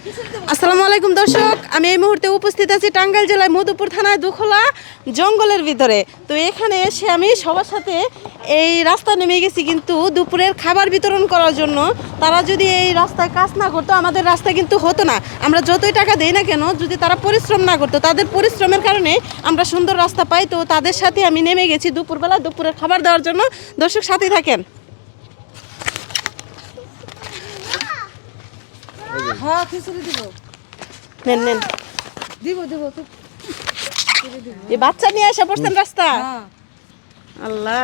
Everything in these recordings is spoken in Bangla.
আসসালামু আলাইকুম দর্শক, আমি এই মুহূর্তে উপস্থিত আছি টাঙ্গাইল জেলায় মধুপুর থানায় দুখোলা জঙ্গলের ভিতরে। তো এখানে এসে আমি সবার সাথে এই রাস্তা নেমে গেছি কিন্তু দুপুরের খাবার বিতরণ করার জন্য। তারা যদি এই রাস্তায় কাজ না করতো, আমাদের রাস্তা কিন্তু হতো না। আমরা যতই টাকা দেই না কেন, যদি তারা পরিশ্রম না করতো, তাদের পরিশ্রমের কারণে আমরা সুন্দর রাস্তা পাই। তো তাদের সাথে আমি নেমে গেছি দুপুরবেলা দুপুরের খাবার দেওয়ার জন্য। দর্শক সাথে থাকেন। হ্যাঁ খিচুড়ি দিব। নেন নেন। দিব দিব তো এই বাচ্চা নিয়ে এসে পড়ছেন রাস্তা? হ্যাঁ। আল্লাহ।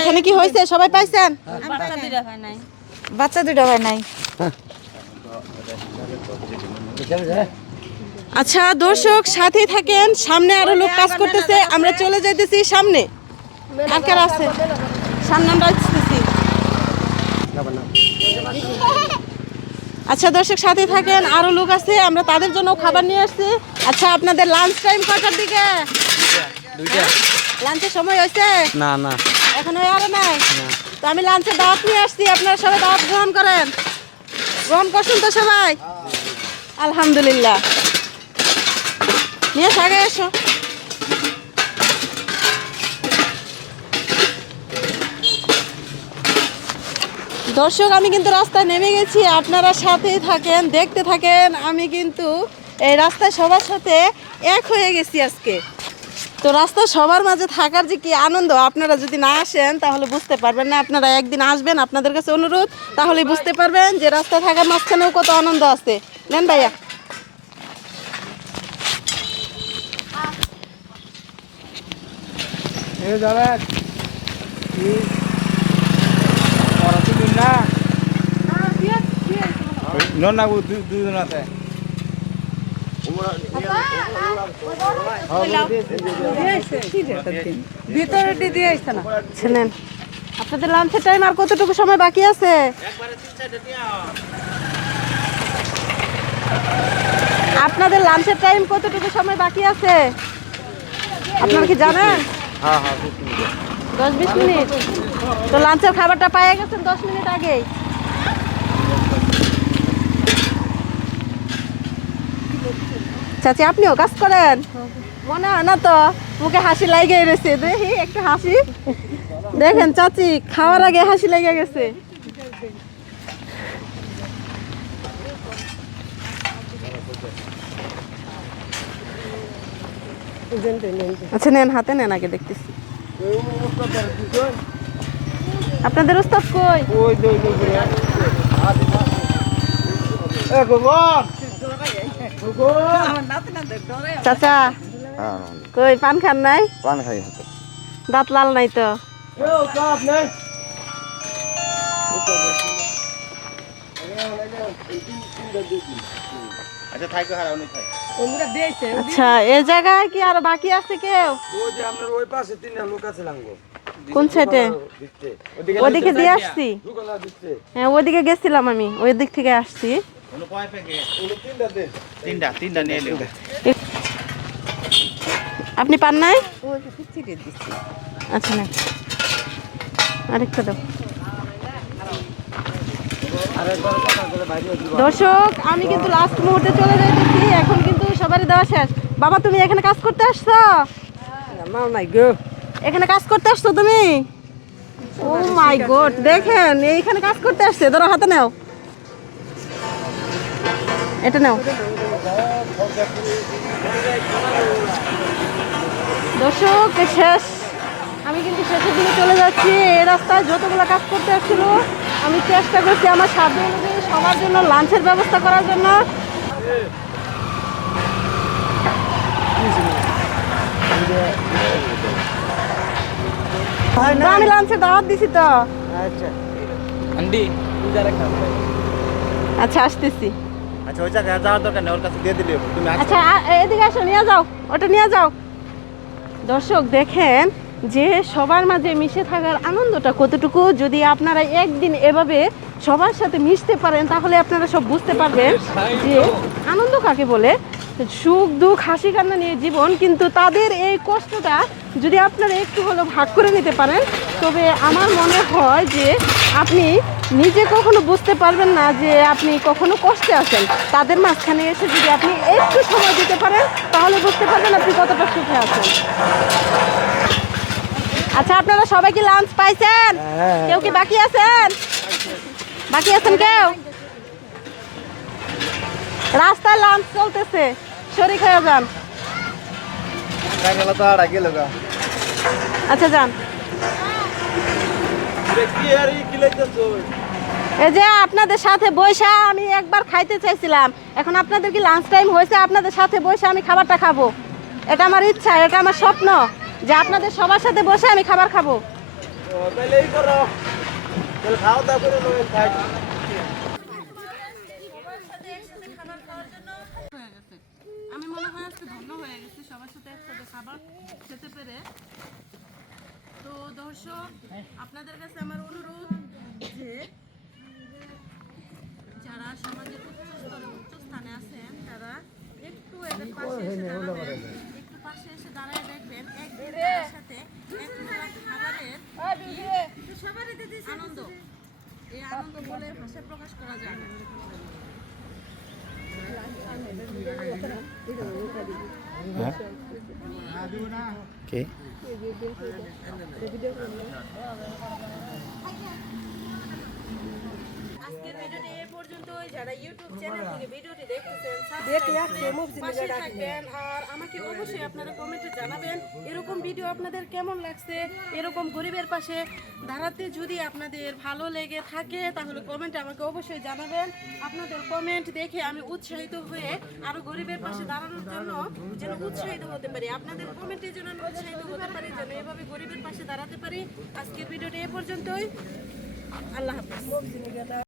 এখানে কি হয়েছে? সবাই পাইছেন? বাচ্চা দুইটা হয় নাই। বাচ্চা দুইটা হয় নাই। আচ্ছা দর্শক সাথে থাকেন। সামনে আরও লোক কাজ করতেছে। আমরা চলে যাইতেছি সামনে। আর কার আছে? সামনে আমরা আসতেছি। আচ্ছা দর্শক সাথে থাকেন আরও লোক আছে আমরা তাদের জন্য খাবার নিয়ে আসছি। আচ্ছা আপনাদের লাঞ্চ টাইম কটার দিকে? লাঞ্চের সময় হয়েছে? না না। এখন এখনও আরও নাই? তো আমি লাঞ্চে দাওয়াত নিয়ে আসছি আপনারা সবাই দাওয়াত গ্রহণ করেন। গ্রহণ করছেন তো সবাই? আলহামদুলিল্লাহ। নিয়ে আগে এসো। দর্শক, আমি কিন্তু রাস্তায় নেমে গেছি। আপনারা সাথে থাকেন, দেখতে থাকেন। আমি কিন্তু এই রাস্তায় সবার সাথে এক হয়ে গেছি আজকে। তো রাস্তা সবার মাঝে থাকার যে কি আনন্দ, আপনারা যদি না আসেন, তাহলে বুঝতে পারবেন না। আপনারা একদিন আসবেন, আপনাদের কাছে অনুরোধ, তাহলে বুঝতে পারবেন যে রাস্তা থাকার মাঝখানেও কত আনন্দ আছে। নেন ভাইয়া। যাবেন পড়াশুনি না নন ভিতরে আপনাদের লাঞ্চের টাইম আর কতটুকু সময় বাকি আছে? আপনাদের লাঞ্চের টাইম কতটুকু সময় বাকি আছে? আপনারা কি জানেন দশ বিশ মিনিট। তো লাঞ্চের খাবারটা পাইয়ে গেছেন দশ মিনিট আগেই। চাচি, আপনিও কাজ করেন? মনে হয় না তো? মুখে হাসি লাগে রয়েছে দেখি, একটু হাসি। দেখেন চাচি, খাওয়ার আগে হাসি লেগে গেছে। আচ্ছা নেন, হাতে নেন, আগে দেখতেছি। আপনাদের উস্তাদ কই? এ চাচা হ্যাঁ কই পান খান নাই? পান খাই দাঁত লাল নাই তো? এ কাপ নেই আচ্ছা আচ্ছা এই জায়গায় কি আর বাকি আছে কেউ? ওই যে আপনার ওই পাশে তিনটা লোক আছে লাঙ্গো। কোন সাইডে? ওদিকে দিয়ে আসছি। হ্যাঁ ওদিকে গেছিলাম আমি ওই দিক থেকে আসছি। তিনটা দেন তিনটা তিনটা নিয়ে এলো আপনি পান নাই? আচ্ছা না আরেকটা দাও। দর্শক আমি কিন্তু লাস্ট মুহূর্তে চলে যাইতেছি। এখন কিন্তু সবারই দেওয়া শেষ। বাবা তুমি এখানে কাজ করতে আসছো? নাই গো। এখানে কাজ করতে আসছো তুমি? ও মাই গড দেখেন এইখানে কাজ করতে আসছে। ধরো হাতে নাও। এটা নাও। দর্শক শেষ। আমি কিন্তু শেষের দিকে চলে যাচ্ছি। এই রাস্তায় যতগুলো কাজ করতে আসছিল আমি চেষ্টা করছি আমার সাধ্য অনুযায়ী সবার জন্য লাঞ্চের ব্যবস্থা করার জন্য। না, আমি লাঞ্চের দাওয়াত দিছি তো। আচ্ছা। আচ্ছা আসতেছি। আচ্ছা এদিকে নিয়ে যাও, ওটা নিয়ে দর্শক, দেখেন, যে সবার মাঝে মিশে থাকার আনন্দটা কতটুকু, যদি আপনারা একদিন এভাবে সবার সাথে মিশতে পারেন, তাহলে আপনারা সব বুঝতে পারবেন যে আনন্দ কাকে বলে? সুখ, দুঃখ, হাসি, কান্না নিয়ে জীবন, কিন্তু তাদের এই কষ্টটা যদি আপনারা একটু হলেও ভাগ করে নিতে পারেন, তবে আমার মনে হয় যে আপনি নিজে কখনো বুঝতে পারবেন না যে আপনি কখনো কষ্টে আছেন। তাদের মাঝখানে এসে যদি আপনি একটু সময় দিতে পারেন তাহলে বুঝতে পারবেন আপনি কতটা সুখে আছেন। আচ্ছা আপনারা সবাই কি লাঞ্চ পাইছেন? কেউ কি বাকি আছেন? বাকি আছেন কেউ? রাস্তায় লাঞ্চ চলতেছে। শরীর হয়ে যান। আচ্ছা যান। এই যে আপনাদের সাথে বৈশা আমি একবার খাইতে চাইছিলাম। এখন আপনাদের কি লাঞ্চ টাইম হয়েছে? আপনাদের সাথে বসে আমি খাবারটা খাব। এটা আমার ইচ্ছা, এটা আমার স্বপ্ন যে আপনাদের সবার সাথে বসে আমি খাবার খাব। খাই আমি মনে হয় আজকে ধন্য হয়ে গেছি সবার সাথে একসাথে খাবার খেতে পেরে। দর্শক আপনাদের কাছে আমার অনুরোধ যে যারা সমাজের উচ্চ স্তরে উচ্চ স্থানে আছেন তারা একটু এদের পাশে এসে দাঁড়াবেন। একটু পাশে এসে দাঁড়ায় দেখবেন একদিন তাদের সাথে এক বেলা খাবারের আনন্দ। এই আনন্দ বলে ভাষায় প্রকাশ করা যায় না। কে আজকের ভিডিওটি এ পর্যন্তই। যারা ইউটিউব চ্যানেল থেকে ভিডিওটি দেখতেছেন পাশে থাকবেন। আর আমাকে অবশ্যই আপনারা কমেন্টে জানাবেন এরকম ভিডিও আপনাদের কেমন লাগছে এরকম গরিবের পাশে দাঁড়াতে যদি আপনাদের ভালো লেগে থাকে তাহলে কমেন্টে আমাকে অবশ্যই জানাবেন। আপনাদের কমেন্ট দেখে আমি উৎসাহিত হয়ে আরও গরিবের পাশে দাঁড়ানোর জন্য যেন উৎসাহিত হতে পারি। আপনাদের কমেন্টে যেন আমি উৎসাহিত হতে পারি যেন এভাবে গরিবের পাশে দাঁড়াতে পারি। আজকের ভিডিওটি এ পর্যন্তই। আল্লাহ হাফিজ।